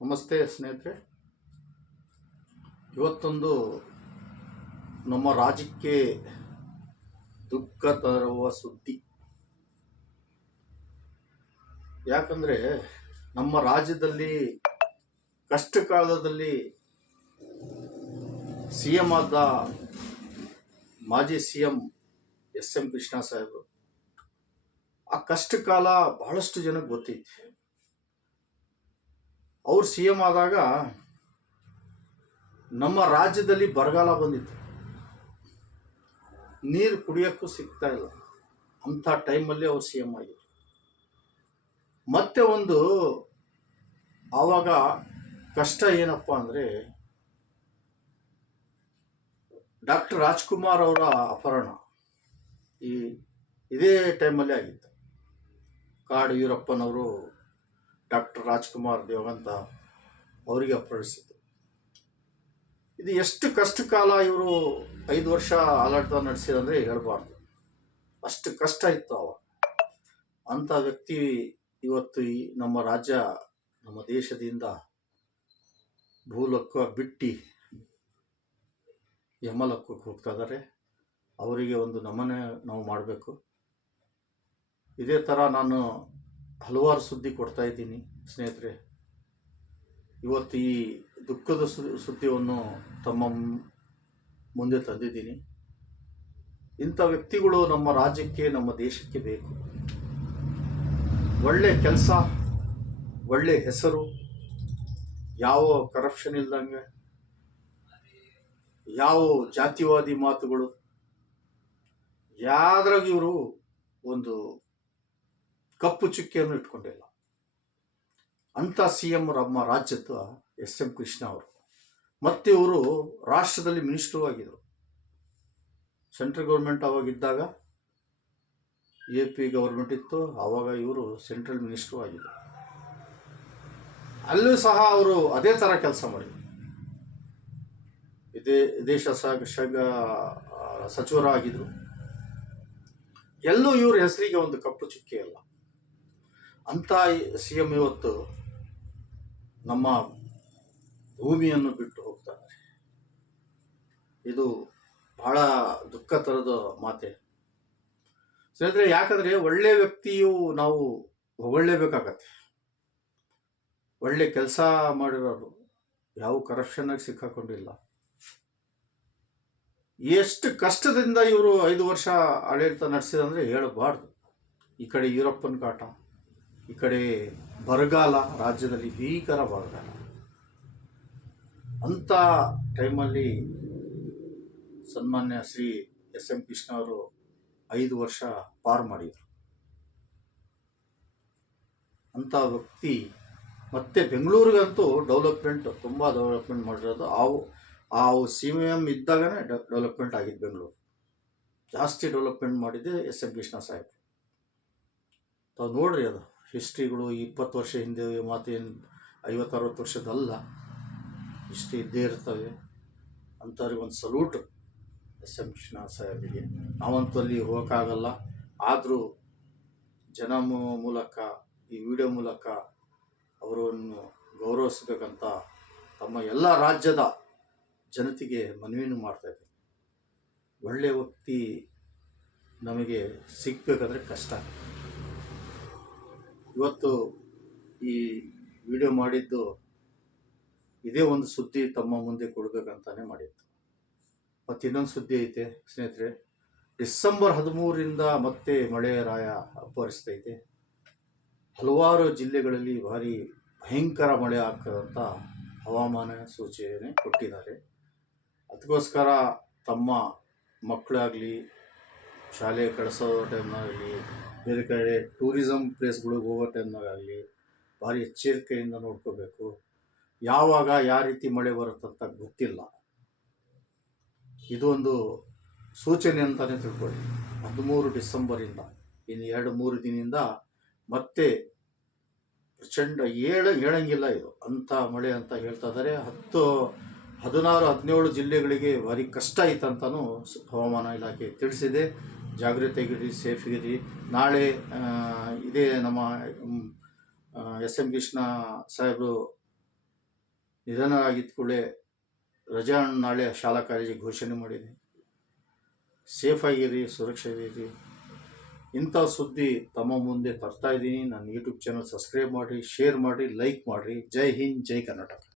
ನಮಸ್ತೆ ಸ್ನೇಹಿತರೆ. ಇವತ್ತೊಂದು ನಮ್ಮ ರಾಜ್ಯಕ್ಕೆ ದುಃಖ ತರುವ ಸುದ್ದಿ. ಯಾಕಂದರೆ ನಮ್ಮ ರಾಜ್ಯದಲ್ಲಿ ಕಷ್ಟ ಕಾಲದಲ್ಲಿ ಸಿ ಎಂ ಆದ ಮಾಜಿ ಸಿ ಎಂ ಎಸ್.ಎಂ. ಕೃಷ್ಣ ಸಾಹೇಬರು, ಆ ಕಷ್ಟ ಕಾಲ ಬಹಳಷ್ಟು ಜನಕ್ಕೆ ಗೊತ್ತೈತಿ. ಅವ್ರು ಸಿ ಎಂ ಆದಾಗ ನಮ್ಮ ರಾಜ್ಯದಲ್ಲಿ ಬರಗಾಲ ಬಂದಿತ್ತು, ನೀರು ಕುಡಿಯೋಕ್ಕೂ ಸಿಗ್ತಾ ಇಲ್ಲ. ಅಂಥ ಟೈಮಲ್ಲಿ ಅವ್ರು ಸಿ ಎಂ ಆಗಿದ್ರು. ಮತ್ತೆ ಒಂದು ಆವಾಗ ಕಷ್ಟ ಏನಪ್ಪ ಅಂದರೆ, ಡಾಕ್ಟರ್ ರಾಜ್ಕುಮಾರ್ ಅವರ ಅಪಹರಣ ಇದೇ ಟೈಮಲ್ಲಿ ಆಗಿತ್ತು. ಕಾಡು ವೀರಪ್ಪನವರು ಡಾಕ್ಟರ್ ರಾಜ್ಕುಮಾರ್ ದೇವಂತ ಅವರಿಗೆ ಅಪಹರಿಸಿದ್ದು. ಇದು ಎಷ್ಟು ಕಷ್ಟ ಕಾಲ. ಇವರು 5 ವರ್ಷ ಆಡಳಿತ ನಡೆಸಿದಂದರೆ ಹೇಳಬಾರ್ದು, ಅಷ್ಟು ಕಷ್ಟ ಇತ್ತು ಅವಾಗ. ಅಂಥ ವ್ಯಕ್ತಿ ಇವತ್ತು ನಮ್ಮ ರಾಜ್ಯ, ನಮ್ಮ ದೇಶದಿಂದ ಭೂಲೋಕ ಬಿಟ್ಟು ಯಮಲೋಕಕ್ಕೆ ಹೋಗ್ತಾ ಇದ್ದಾರೆ. ಅವರಿಗೆ ಒಂದು ನಮನ ನಾವು ಮಾಡಬೇಕು. ಇದೇ ಥರ ನಾನು ಹಲವಾರು ಸುದ್ದಿ ಕೊಡ್ತಾ ಇದ್ದೀನಿ ಸ್ನೇಹಿತರೆ. ಇವತ್ತು ಈ ದುಃಖದ ಸುದ್ದಿಯನ್ನು ತಮ್ಮ ಮುಂದೆ ತಂದಿದ್ದೀನಿ. ಇಂಥ ವ್ಯಕ್ತಿಗಳು ನಮ್ಮ ರಾಜ್ಯಕ್ಕೆ, ನಮ್ಮ ದೇಶಕ್ಕೆ ಬೇಕು. ಒಳ್ಳೆ ಕೆಲಸ, ಒಳ್ಳೆ ಹೆಸರು, ಯಾವ ಕರಪ್ಷನ್ ಇಲ್ದಂಗೆ, ಯಾವ ಜಾತಿವಾದಿ ಮಾತುಗಳು, ಯಾವ್ದ್ರಾಗ ಇವರು ಒಂದು ಕಪ್ಪು ಚುಕ್ಕಿಯನ್ನು ಇಟ್ಕೊಂಡಿಲ್ಲ. ಅಂಥ ಸಿ ಎಂ ನಮ್ಮ ರಾಜ್ಯದ ಎಸ್.ಎಂ. ಕೃಷ್ಣ ಅವರು. ಮತ್ತೆ ಇವರು ರಾಷ್ಟ್ರದಲ್ಲಿ ಮಿನಿಸ್ಟ್ರು ಆಗಿದ್ದರು. ಸೆಂಟ್ರಲ್ ಗೌರ್ಮೆಂಟ್ ಅವಾಗಿದ್ದಾಗ AP ಗೌರ್ಮೆಂಟ್ ಇತ್ತು, ಆವಾಗ ಇವರು ಸೆಂಟ್ರಲ್ ಮಿನಿಸ್ಟ್ರು ಆಗಿದ್ದರು. ಅಲ್ಲೂ ಸಹ ಅವರು ಅದೇ ಥರ ಕೆಲಸ ಮಾಡಿದರು. ದೇಶ ಸಚಿವರಾಗಿದ್ದರು. ಎಲ್ಲೂ ಇವ್ರ ಹೆಸರಿಗೆ ಒಂದು ಕಪ್ಪು ಚುಕ್ಕಿ ಇಲ್ಲ. ಅಂಥ ಸಿ ಎಂ ಇವತ್ತು ನಮ್ಮ ಭೂಮಿಯನ್ನು ಬಿಟ್ಟು ಹೋಗ್ತಾರೆ. ಇದು ಬಹಳ ದುಃಖ ತರದ ಮಾತೆ ಸ್ನೇಹಿತರೆ. ಯಾಕಂದರೆ ಒಳ್ಳೆ ವ್ಯಕ್ತಿಯು ನಾವು ಹೊಗಳಲೇಬೇಕಾಗತ್ತೆ. ಒಳ್ಳೆ ಕೆಲಸ ಮಾಡಿರೋರು, ಯಾವ ಕರಪ್ಷನ್ನಾಗಿ ಸಿಕ್ಕಾಕೊಂಡಿಲ್ಲ. ಎಷ್ಟು ಕಷ್ಟದಿಂದ ಇವರು 5 ವರ್ಷ ಆಡಳಿತ ನಡೆಸಿದಂದರೆ ಹೇಳಬಾರ್ದು. ಈ ಕಡೆ ಯುರೋಪನ್ ಕಾಟ, ಈ ಕಡೆ ಬರಗಾಲ, ರಾಜ್ಯದಲ್ಲಿ ಭೀಕರ ಬರಗಾಲ. ಅಂಥ ಟೈಮಲ್ಲಿ ಸನ್ಮಾನ್ಯ ಶ್ರೀ ಎಸ್.ಎಂ. ಕೃಷ್ಣ ಅವರು 5 ವರ್ಷ ಪಾರು ಮಾಡಿದರು. ಅಂಥ ವ್ಯಕ್ತಿ ಮತ್ತೆ ಬೆಂಗಳೂರಿಗಂತೂ ತುಂಬ ಡೆವಲಪ್ಮೆಂಟ್ ಮಾಡಿರೋದು. ಆ ಸಿ ಎಂ ಇದ್ದಾಗನೇ ಡೆವಲಪ್ಮೆಂಟ್ ಆಗಿದ್ದು ಬೆಂಗಳೂರು. ಜಾಸ್ತಿ ಡೆವಲಪ್ಮೆಂಟ್ ಮಾಡಿದ್ದೆ ಎಸ್.ಎಂ. ಕೃಷ್ಣ ಸಾಹೇಬ್. ತಾವು ನೋಡ್ರಿ, ಅದು ಹಿಸ್ಟ್ರಿಗಳು 20 ವರ್ಷ ಹಿಂದೆ ಮಾತೇನು 50-60 ವರ್ಷದಲ್ಲ, ಹಿಸ್ಟ್ರಿ ಇದ್ದೇ ಇರ್ತವೆ. ಅಂಥವ್ರಿಗೆ ಒಂದು ಸಲ್ಯೂಟ್ ಎಸ್.ಎಂ. ಕೃಷ್ಣ ಸಾಹೇಬರಿಗೆ. ನಾವಂತೂ ಅಲ್ಲಿ ಹೋಗೋಕ್ಕಾಗಲ್ಲ, ಆದರೂ ಜನ ಮೂಲಕ, ಈ ವಿಡಿಯೋ ಮೂಲಕ ಅವರನ್ನು ಗೌರವಿಸಬೇಕಂತ ತಮ್ಮ ಎಲ್ಲ ರಾಜ್ಯದ ಜನತೆಗೆ ಮನವಿಯನ್ನು ಮಾಡ್ತಾಯಿದ್ದೀನಿ. ಒಳ್ಳೆಯ ವ್ಯಕ್ತಿ ನಮಗೆ ಸಿಗಬೇಕಾದ್ರೆ ಕಷ್ಟ. ಇವತ್ತು ಈ ವಿಡಿಯೋ ಮಾಡಿದ್ದು ಇದೇ ಒಂದು ಸುದ್ದಿ ತಮ್ಮ ಮುಂದೆ ಕೊಡಬೇಕಂತಾನೆ ಮಾಡಿದ್ದು. ಮತ್ತು ಇನ್ನೊಂದು ಸುದ್ದಿ ಐತೆ ಸ್ನೇಹಿತರೆ. ಡಿಸೆಂಬರ್ 13ರಿಂದ ಮತ್ತೆ ಮಳೆ ರಾಯ ಅಬ್ಬರಿಸ್ತೈತೆ. ಹಲವಾರು ಜಿಲ್ಲೆಗಳಲ್ಲಿ ಭಾರಿ ಭಯಂಕರ ಮಳೆ ಆಗ್ತದಂತ ಹವಾಮಾನ ಸೂಚನೆ ಕೊಟ್ಟಿದ್ದಾರೆ. ಅದಕ್ಕೋಸ್ಕರ ತಮ್ಮ ಮಕ್ಕಳಾಗಲಿ, ಶಾಲೆ ಕಳಿಸೋ ಟೈಮ್ನಾಗಲಿ, ಬೇರೆ ಕಡೆ ಟೂರಿಸಮ್ ಪ್ಲೇಸ್ಗಳಿಗೆ ಹೋಗೋ ಟೈಮ್ನಾಗಲಿ ಭಾರಿ ಎಚ್ಚರಿಕೆಯಿಂದ ನೋಡ್ಕೋಬೇಕು. ಯಾವಾಗ ಯಾವ ರೀತಿ ಮಳೆ ಬರುತ್ತಂತ ಗೊತ್ತಿಲ್ಲ. ಇದೊಂದು ಸೂಚನೆ ಅಂತಲೇ ತಿಳ್ಕೊಳ್ಳಿ. 13 ಡಿಸೆಂಬರಿಂದ ಇನ್ನು 2-3 ದಿನದಿಂದ ಮತ್ತೆ ಪ್ರಚಂಡ ಹೇಳಂಗಿಲ್ಲ ಇದು ಅಂಥ ಮಳೆ ಅಂತ ಹೇಳ್ತಾ ಇದ್ದಾರೆ. 16-17 ಜಿಲ್ಲೆಗಳಿಗೆ ಭಾರಿ ಕಷ್ಟ ಆಯ್ತಂತನೂ ಹವಾಮಾನ ಇಲಾಖೆ ತಿಳಿಸಿದೆ. ಜಾಗ್ರತೆಗಿರಿ, ಸೇಫ್ಗಿರಿ. ನಾಳೆ ಇದೇ ನಮ್ಮ ಎಸ್.ಎಂ. ಕೃಷ್ಣ ಸಾಹೇಬರು ನಿಧನ ಆಗಿದ್ದ ಕೂಡಲೇ ರಜಾ ನಾಳೆ ಶಾಲಾ ಕಾಲೇಜಿಗೆ ಘೋಷಣೆ ಮಾಡಿದೆ. ಸೇಫಾಗಿರಿ, ಸುರಕ್ಷಿತ. ಇಂಥ ಸುದ್ದಿ ತಮ್ಮ ಮುಂದೆ ತರ್ತಾ ಇದ್ದೀನಿ. ನನ್ನ ಯೂಟ್ಯೂಬ್ ಚಾನಲ್ ಸಬ್ಸ್ಕ್ರೈಬ್ ಮಾಡಿರಿ, ಶೇರ್ ಮಾಡಿರಿ, ಲೈಕ್ ಮಾಡಿರಿ. ಜೈ ಹಿಂದ್, ಜೈ ಕರ್ನಾಟಕ.